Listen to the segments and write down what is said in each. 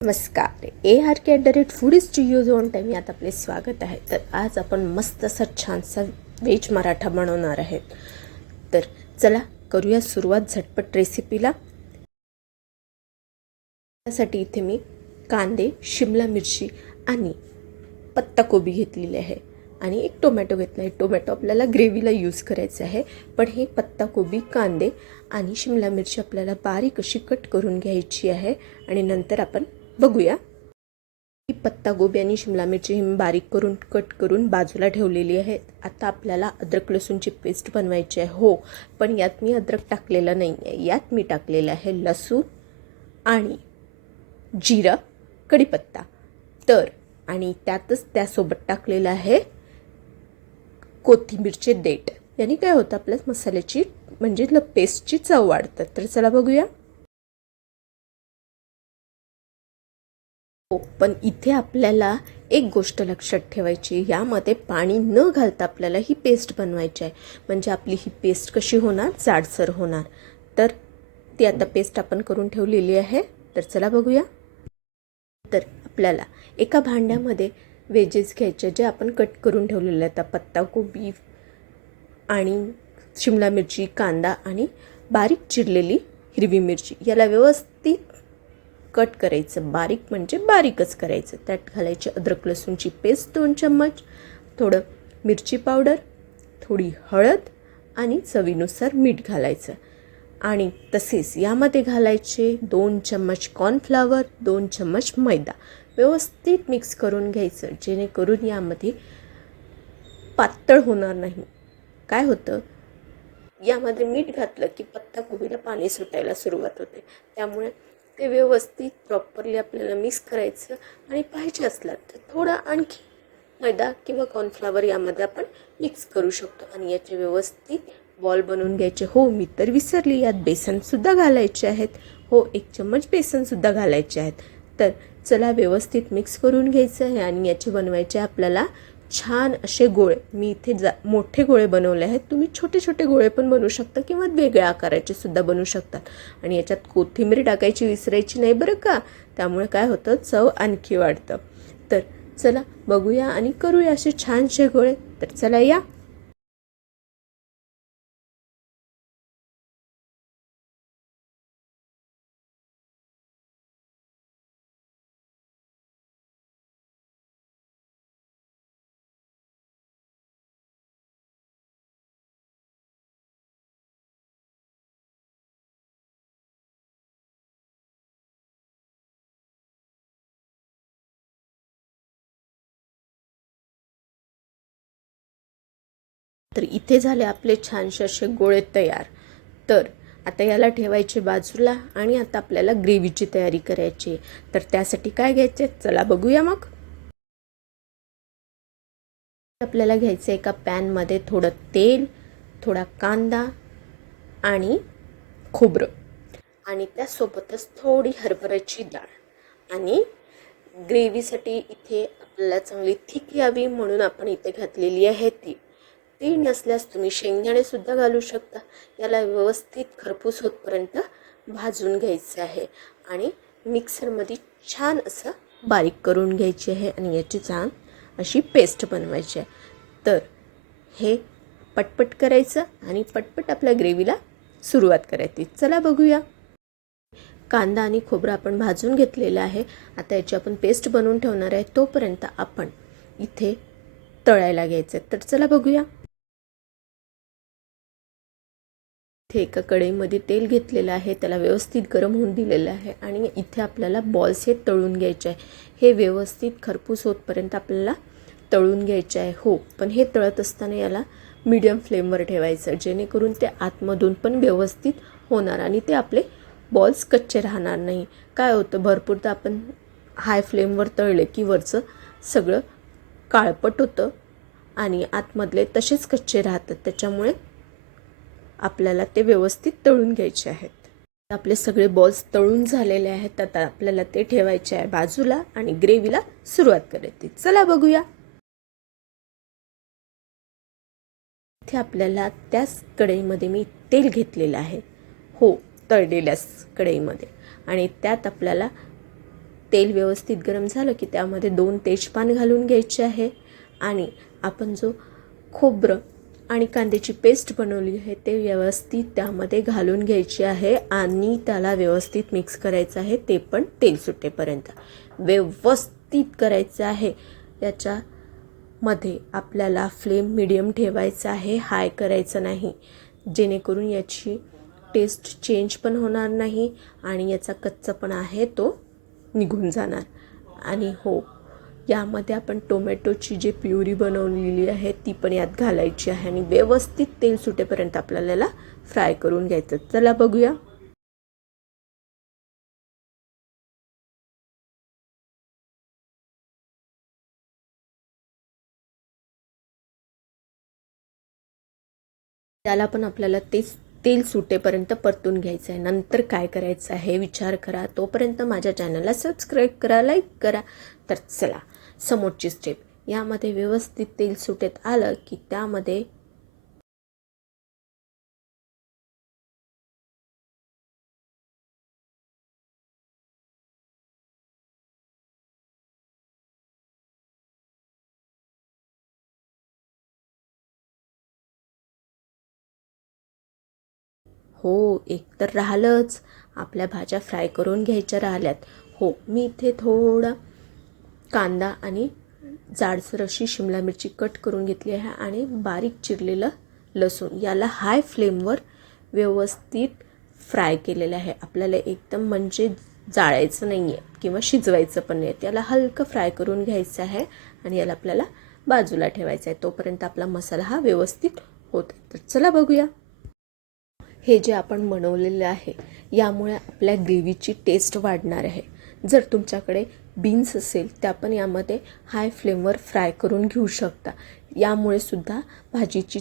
नमस्कार. A R K at the rate food use zone time यात आपले स्वागत आहे. तर आज आपण मस्त असा छानसा व्हेज मराठा बनवणार आहेत तर चला करूया सुरुवात झटपट रेसिपीला त्यासाठी इथे मी कांदे शिमला मिरची आणि पत्ताकोबी घेतलेली आहे. आणि एक टोमॅटो घेतला आहे. टोमॅटो आपल्याला ग्रेव्हीला यूज करायचं आहे. पण हे पत्ताकोबी कांदे आणि शिमला मिरची आपल्याला बारीक अशी कट करून घ्यायची आहे. आणि नंतर आपण बघूया. ही पत्तागोबी आणि शिमला मिरची ही बारीक करून कट करून बाजूला ठेवलेली आहे. आता आपल्याला अद्रक लसूणची पेस्ट बनवायची आहे. हो पण यात मी अद्रक टाकलेलं नाही आहे यात मी टाकलेलं आहे लसूण आणि जिरं कढीपत्ता. तर आणि त्यातच त्यासोबत टाकलेलं आहे कोथिंबीरचे देठ. यांनी काय होतं आपल्या मसाल्याची म्हणजे ल पेस्टची चव वाढतं तर चला बघूया. नको पण इथे आपल्याला एक गोष्ट लक्षात ठेवायची यामध्ये पाणी न घालता आपल्याला ही पेस्ट बनवायची आहे. म्हणजे आपली ही पेस्ट कशी होणार? जाडसर होणार. तर ती आता पेस्ट आपण करून ठेवलेली आहे. तर चला बघूया. तर आपल्याला एका भांड्यामध्ये वेजेस घ्यायचे जे आपण कट करून ठेवलेले आहेत. पत्ताकोबी आणि शिमला मिरची कांदा आणि बारीक चिरलेली हिरवी मिरची. याला व्यवस्थित कट करायचं बारीक म्हणजे बारीकच करायचं. त्यात घालायची अद्रक लसूणची पेस्ट दोन चम्मच थोडं मिरची पावडर थोडी हळद आणि चवीनुसार मीठ घालायचं. आणि तसेच यामध्ये घालायचे दोन चम्मच कॉर्नफ्लावर दोन चम्मच मैदा. व्यवस्थित मिक्स करून घ्यायचं जेणेकरून यामध्ये पातळ होणार नाही. काय होतं? यामध्ये मीठ घातलं की पत्ताकोबीला पाणी सुटायला सुरुवात होते. त्यामुळे ते व्यवस्थित प्रॉपरली आपल्याला मिक्स करायचं आणि पाहिजे असलं तर थोडा आणखी मैदा किंवा कॉर्नफ्लावर यामध्ये आपण मिक्स करू शकतो. आणि याचे व्यवस्थित बॉल बनवून घ्यायचे. हो मी तर विसरली. यात बेसनसुद्धा घालायचे आहेत. हो एक चम्मच बेसनसुद्धा घालायचे आहेत. तर चला व्यवस्थित मिक्स करून घ्यायचं आहे आणि याचे बनवायचे आपल्याला छान असे गोळे मी इथे जा मोठे गोळे बनवले आहेत. तुम्ही छोटे छोटे गोळे पण बनवू शकता किंवा वेगळ्या आकाराचे सुद्धा बनवू शकतात आणि याच्यात कोथिंबीर टाकायची विसरायची नाही बरं का? त्यामुळे काय होतं? चव आणखी वाढतं. तर चला बघूया आणि करूया असे छानसे गोळे. तर चला या. तर इथे झाले आपले छानसे असे गोळे तयार. तर आता याला ठेवायचे बाजूला आणि आता आपल्याला ग्रेव्हीची तयारी करायची तर त्यासाठी काय घ्यायचे? चला बघूया मग. आपल्याला घ्यायचं एका पॅनमध्ये थोडं तेल थोडा कांदा आणि खोबरं. आणि त्यासोबतच थोडी हरभऱ्याची डाळ. आणि ग्रेव्हीसाठी इथे आपल्याला चांगली थिक यावी म्हणून आपण इथे घातलेली आहे ती. तीळ नसल्यास तुम्ही शेंगदाणेसुद्धा घालू शकता. याला व्यवस्थित खरपूस होतपर्यंत भाजून घ्यायचं आहे आणि मिक्सरमध्ये छान असं बारीक करून घ्यायची आहे आणि याची छान अशी पेस्ट बनवायची आहे. तर हे पटपट करायचं आणि पटपट आपल्या ग्रेव्हीला सुरुवात करायची. चला बघूया. कांदा आणि खोबरं आपण भाजून घेतलेलं आहे. आता याची आपण पेस्ट बनवून ठेवणार आहे. तोपर्यंत आपण इथे तळायला घ्यायचं तर चला बघूया. इथे एका कढईमध्ये तेल घेतलेलं आहे त्याला व्यवस्थित गरम होऊन दिलेलं आहे आणि इथे आपल्याला बॉल्स हे तळून घ्यायचे आहे. हे व्यवस्थित खरपूस होतपर्यंत आपल्याला तळून घ्यायचे आहे. हो पण हे तळत असताना याला मीडियम फ्लेमवर ठेवायचं जेणेकरून ते आतमधून पण व्यवस्थित होणार आणि ते आपले बॉल्स कच्चे राहणार नाही. काय होतं भरपूरदा आपण हाय फ्लेमवर तळले की वरचं सगळं काळपट होतं आणि आतमधले तसेच कच्चे राहतात. त्याच्यामुळे आपल्याला ते व्यवस्थित तळून घ्यायचे आहेत. आपले सगळे बॉल्स तळून झालेले आहेत. आता आपल्याला ते ठेवायचे आहे बाजूला आणि ग्रेव्हीला सुरुवात करायची. चला बघूया. इथे आपल्याला त्याच कढईमध्ये मी तेल घेतलेलं आहे. हो तळलेल्याच कढईमध्ये. आणि त्यात आपल्याला तेल व्यवस्थित गरम झालं की त्यामध्ये दोन तेजपान घालून घ्यायचे आहे. आणि आपण जो खोबरं आणि कांद्याची पेस्ट बनवली आहे ते व्यवस्थित त्यामध्ये घालून घ्यायची आहे आणि त्याला व्यवस्थित मिक्स करायचं आहे ते पण तेल सुटेपर्यंत. व्यवस्थित करायचं आहे. याच्यामध्ये आपल्याला फ्लेम मिडियम ठेवायचा आहे हाय करायचं नाही. जेणेकरून याची टेस्ट चेंज पण होणार नाही आणि याचा कच्चापणा आहे तो निघून जाणार. आणि हो यामध्ये आपण टोमॅटोची जी प्युरी बनवलेली आहे ती पण यात घालायची आहे आणि व्यवस्थित तेल सुटेपर्यंत आपल्याला फ्राय करून घ्यायचं. चला बघूया. त्याला पण आपल्याला तेच तेल सुटेपर्यंत परतून घ्यायचं आहे. नंतर काय करायचं आहे विचार करा. तोपर्यंत माझ्या चॅनलला सबस्क्राईब करा लाईक करा. तर चला समोरची स्टेप यामध्ये व्यवस्थित तेल सुटेत आलं की त्यामध्ये हो एक तर राहिलंच. आपल्या भाज्या फ्राय करून घ्यायच्या राहिल्यात. हो मी इथे थोडं कांदा आणि जाडसर अशी शिमला मिरची कट करून घेतली आहे आणि बारीक चिरलेलं लसूण. याला हाय फ्लेमवर व्यवस्थित फ्राय केलेलं आहे. आपल्याला एकदम म्हणजे जाळायचं नाही आहे किंवा शिजवायचं पण नाही त्याला हलकं फ्राय करून घ्यायचं आहे आणि याला आपल्याला बाजूला ठेवायचं आहे. तोपर्यंत आपला मसाला हा व्यवस्थित होत तर चला बघूया. हे जे आपण बनवलेलं आहे यामुळे आपल्या ग्रेव्हीची टेस्ट वाढणार आहे. जर तुमच्याकडे बीन्स असेल त्या पण यामध्ये हाय फ्लेमवर फ्राय करून घेऊ शकता. यामुळे सुद्धा भाजीची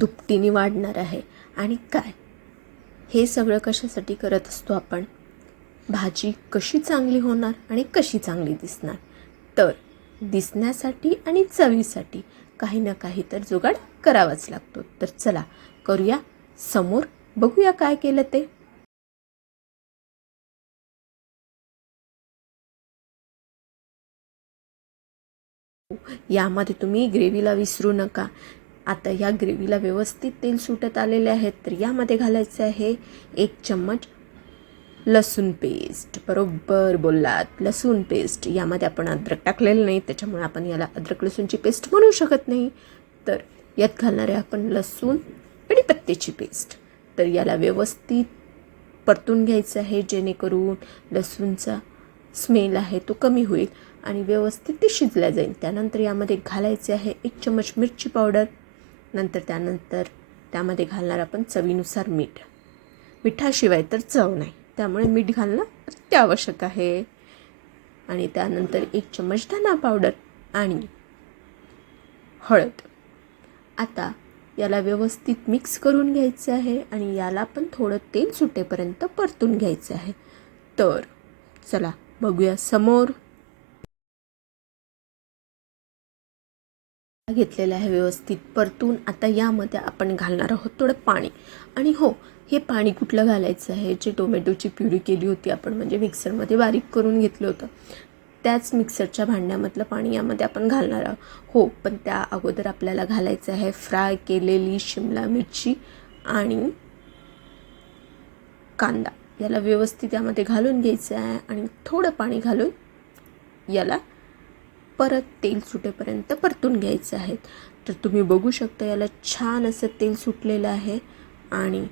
दुपटीने वाढणार आहे. आणि काय? हे सगळं कशासाठी करत असतो आपण? भाजी कशी चांगली होणार आणि कशी चांगली दिसणार? तर दिसण्यासाठी आणि चवीसाठी काही ना काही तर जुगाड करावाच लागतो. तर चला करूया समोर बघूया काय केलं ते. यामध्ये तुम्ही ग्रेव्हीला विसरू नका. आता या ग्रेव्हीला व्यवस्थित तेल सुटत आलेले आहेत. तर यामध्ये घालायचं आहे एक चम्मच लसूण पेस्ट बरोबर बोललात. लसूण पेस्ट यामध्ये आपण अद्रक टाकलेलं नाही त्याच्यामुळे आपण याला अद्रक लसूणची पेस्ट बनवू शकत नाही. तर यात घालणारे आपण लसूण आणि पत्त्याची पेस्ट तर याला व्यवस्थित परतून घ्यायचं आहे जेणेकरून लसूणचा स्मेल आहे तो कमी होईल. आणि व्यवस्थित ते शिजल्या जाईल. त्यानंतर यामध्ये घालायचे आहे एक चम्मच मिरची पावडर. नंतर त्यानंतर त्यामध्ये घालणार आपण चवीनुसार मीठ. मिठाशिवाय तर चव नाही. त्यामुळे मीठ घालणं अत्यावश्यक आहे. आणि त्यानंतर एक चम्मच धना पावडर आणि हळद. आता याला व्यवस्थित मिक्स करून घ्यायचं आहे आणि याला पण थोडं तेल सुटेपर्यंत परतून घ्यायचं आहे. तर चला बघूया समोर. घेतलेलं आहे व्यवस्थित. परतून आता यामध्ये आपण घालणार आहोत थोडं पाणी. आणि हो हे पाणी कुठलं घालायचं आहे? जे टोमॅटोची प्युरी केली होती आपण म्हणजे मिक्सरमध्ये बारीक करून घेतलं होतं. त्याच मिक्सरच्या भांड्यामधलं पाणी यामध्ये आपण घालणार आहोत. हो पण त्या अगोदर आपल्याला घालायचं आहे फ्राय केलेली शिमला मिरची आणि कांदा. याला व्यवस्थित यामध्ये घालून घ्यायचं आहे आणि थोडं पाणी घालून याला परत तेल सुटेपर्यंत परतून घ्यायचं आहे तर तुम्ही बघू शकता याला छान असं तेल सुटलेलं आहे. आणि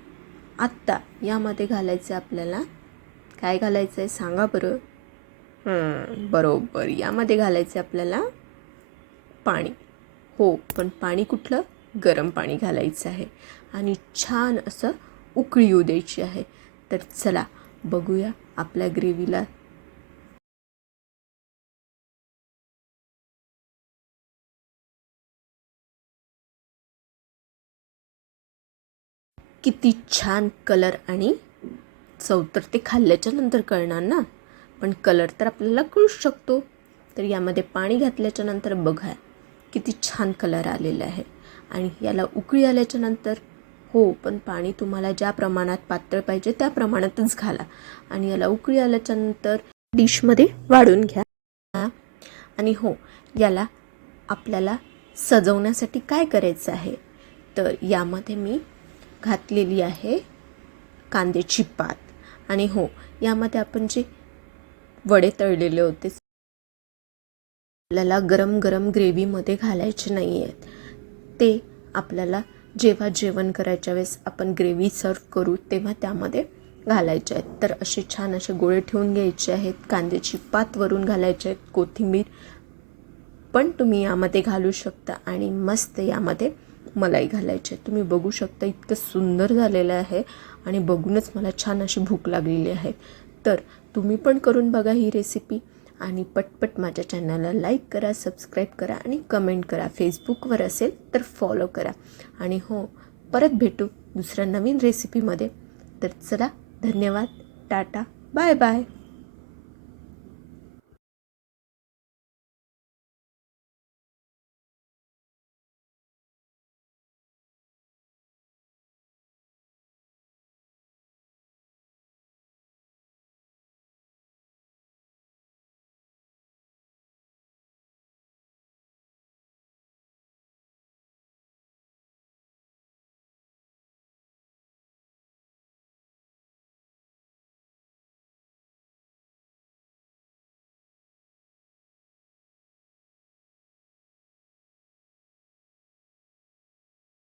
आत्ता यामध्ये घालायचं आपल्याला. काय घालायचं आहे सांगा बरं. बरोबर. यामध्ये घालायचं आपल्याला पाणी. हो पण पाणी कुठलं? गरम पाणी घालायचं आहे. आणि छान असं उकळी येऊ द्यायची आहे. तर चला बघूया आपल्या ग्रेव्हीला किती छान कलर आणि चव तर ते खाल्ल्याच्या नंतर कळणार ना? पण कलर तर आपल्याला कळूच शकतो. तर यामध्ये पाणी घातल्याच्या नंतर बघा किती छान कलर आलेला आहे. आणि याला उकळी आल्याच्यानंतर हो पण पाणी तुम्हाला ज्या प्रमाणात पातळ पाहिजे त्या प्रमाणातच घाला. आणि याला उकळी आल्याच्यानंतर डिशमध्ये वाढून घ्या. आणि हो याला आपल्याला सजवण्यासाठी काय करायचं आहे? तर यामध्ये मी घातलेली आहे कांद्याची पात. आणि हो यामध्ये आपण जे वडे तळलेले होते आपल्याला गरम गरम ग्रेव्हीमध्ये घालायचे नाही आहेत ते आपल्याला जेव्हा जेवण करायच्या वेळेस आपण ग्रेव्ही सर्व करू तेव्हा त्यामध्ये घालायचे आहेत. तर असे छान असे गोळे ठेवून घ्यायचे आहेत कांद्याची पात वरून घालायचे आहेत कोथिंबीर पण तुम्ही यामध्ये घालू शकता आणि मस्त यामध्ये मलाई घालायची आहे. तुम्ही बघू शकता इतकं सुंदर झालेलं आहे आणि बघूनच मला छान अशी भूक लागलेली आहे. तर तुम्ही पण करून बघा ही रेसिपी आणि पटपट माझ्या चॅनलला लाईक करा सबस्क्राईब करा आणि कमेंट करा. फेसबुकवर असेल तर फॉलो करा. आणि हो परत भेटू दुसऱ्या नवीन रेसिपीमध्ये तर चला धन्यवाद. टाटा. Bye bye